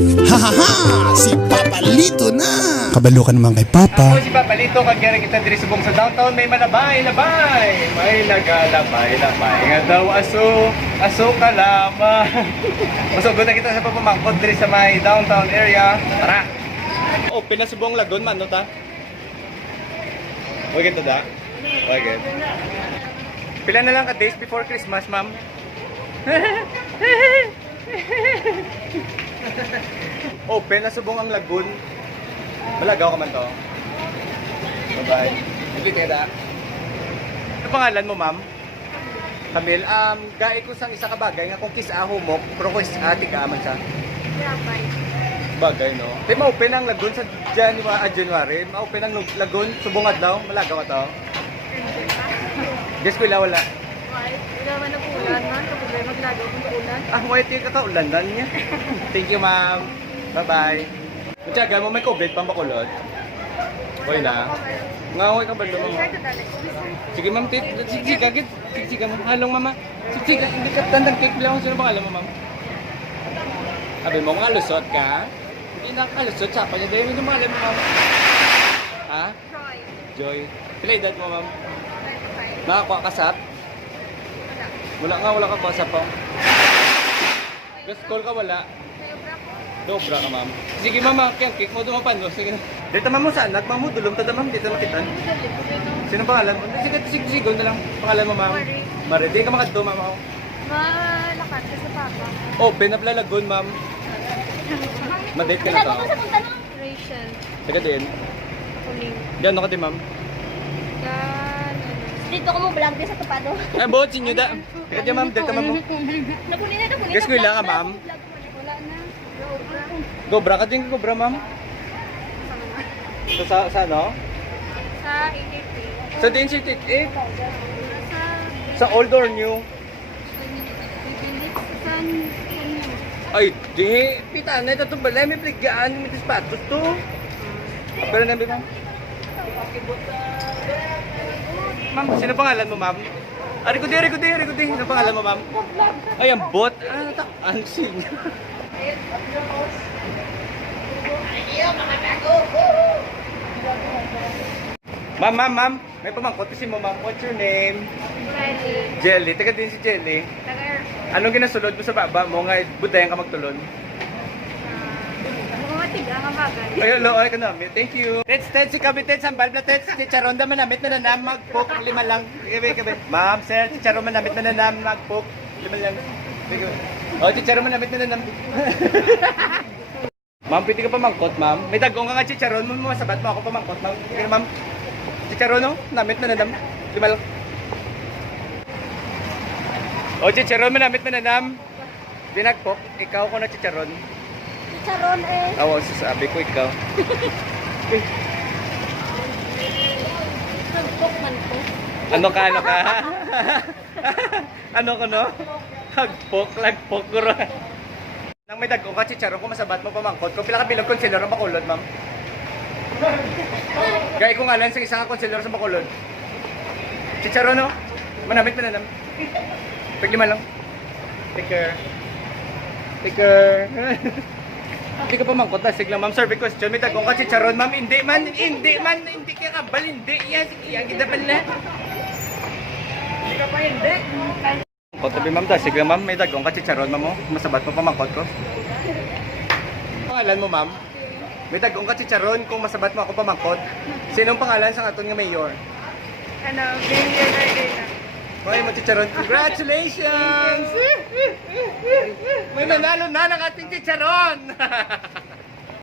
Hahaha! Si Papalito na! Kabalo ka naman kay Papa. Ako si Papalito, kagyan kita diri subong sa downtown, may malabay, labay. May nagalabay, labay. Nga daw aso kalama. Masugod na kita sa papamangkot diri sa may downtown area. Tara! Oh, pinasubong lagon man, no ta? Okay to da? Okay. Pila na lang ka days before Christmas, ma'am? Open na subong ang lagoon. Malagaw ka man to. Bye-bye. Nagkita da. Ano pangalan mo, ma'am? Camille. Gai ko sang isa ka bagay nga kung kisa humok, pero kung ati ka man sa. Bagay, no? Di ma-open ang lagoon sa January. Ma-open ang lagoon, subong adlaw, malagaw ka to. Guess ko wala. Wala man ang ulan, man. Kapag maglagaw kung ulan. Wait, yung kakaulandan niya. Thank you, ma'am. Bye-bye. Mutsaga mo, may COVID pang bakulod. Okay na. Ngaway ka ba mo? Sige, ma'am. Sige, gagit. Sige, ma'am. Halong, mama. Sige, hindi ka tandang cake lang. Sino bang alam mo, ma'am? Sabi mo, mga lusot ka? Hindi na kalusot. Sapa niya. Dahil hindi mo alam mo, ma'am. Ha? Joy. Pila edad mo, ma'am? Nakakuha ka sap? Wala ka ba sa pang? Gas call ka wala? Dobra ka, ma'am. Sige, mama, kaya cake mo dumapan. Sige na. Dito mo saan? Nagmamo, dulong tada, ma'am. Dito makitan. Sino pangalan mo? Sige na lang. Pangalan mo, ma'am. Marie. Di ka makadto, ma'am ako. Malakat ka sa papa. Oh, pinaplalagon, ma'am. Madate ka na to. Rachel. Sige din. Kuling. Diyan ako din, ma'am. Yan. Dito ko mo vlog din sa tupado. Ay, buot sinyo da. Sige dyan, ma'am. Dito, ma'am. Nakunin na. Guess ko ilang ka, ma'am. Wala na. Gobra ka din, gobra, ma'am. Sa ano? Sa ADP. Sa din si Tik Sa Sa old or new? Bibilit sa Ay, di. Pita na ito itong balay. May pligaan. May dispatos to. Pero nabi, ma'am. Ma'am, sino pangalan mo, ma'am? Rikudi. Sino pangalan mo, ma'am? Ay, ang bot. Ang sin. Ma'am. May pamangkot kasi mo, ma'am. What's your name? Jelly. Taga din si Jelly. Anong ginasulod mo sa baba mo nga budayan ka magtulon? mga tiga nga bagay. Ay, hello, ay ka namin. Thank you. Tets, si Kabitet, sambal na tets. Si Charon da manamit na nanam, magpok, 5 lang. Kabi. Ma'am, sir, si Charon manamit na nanam, magpok, 5 lang. Oh, si Charon manamit na nanam. Ma'am, pwede ka pa mangkot, ma'am. May dagong ka nga si Charon mo, masabat mo ako pa mangkot, ma'am. Sige, ma'am. Si Charon, no? Namit na nanam, 5 lang. Oh, si Charon manamit na nanam. Binagpok, ikaw ko na si Charon. Charon eh. Oo, sasabi ko ikaw. Nagpok man ko. Ano ka? Ano ko, no? Lagpok, guro. Nang may dagko ka, chicharon ko, masabat mo pamangkot ko. Pila ka bilang konselor ang Bacolod, ma'am? Gaya ko nga lang sa isang konselor sa Bacolod. Chicharon, no? Manamit na nanam. Paglima lang. Take care. Hindi ka pamangkot na, siglang ma'am. Survey question, may dagong ka chicharon, ma'am. Hindi man. Hindi ka kabal, hindi. Yan, kita pala. Hindi ka pa, hindi. Tabi, ma'am, sige, ma'am. May dagong ka chicharon, ma'am. Masabat mo pamangkot ko. Pangalan mo, ma'am? May dagong ka chicharon kung masabat mo ako pamangkot. Sinong pangalan sa aton nga mayor? Billion Ardena. May mo chicharon. Congratulations! May nanalo na ng ating chicharon!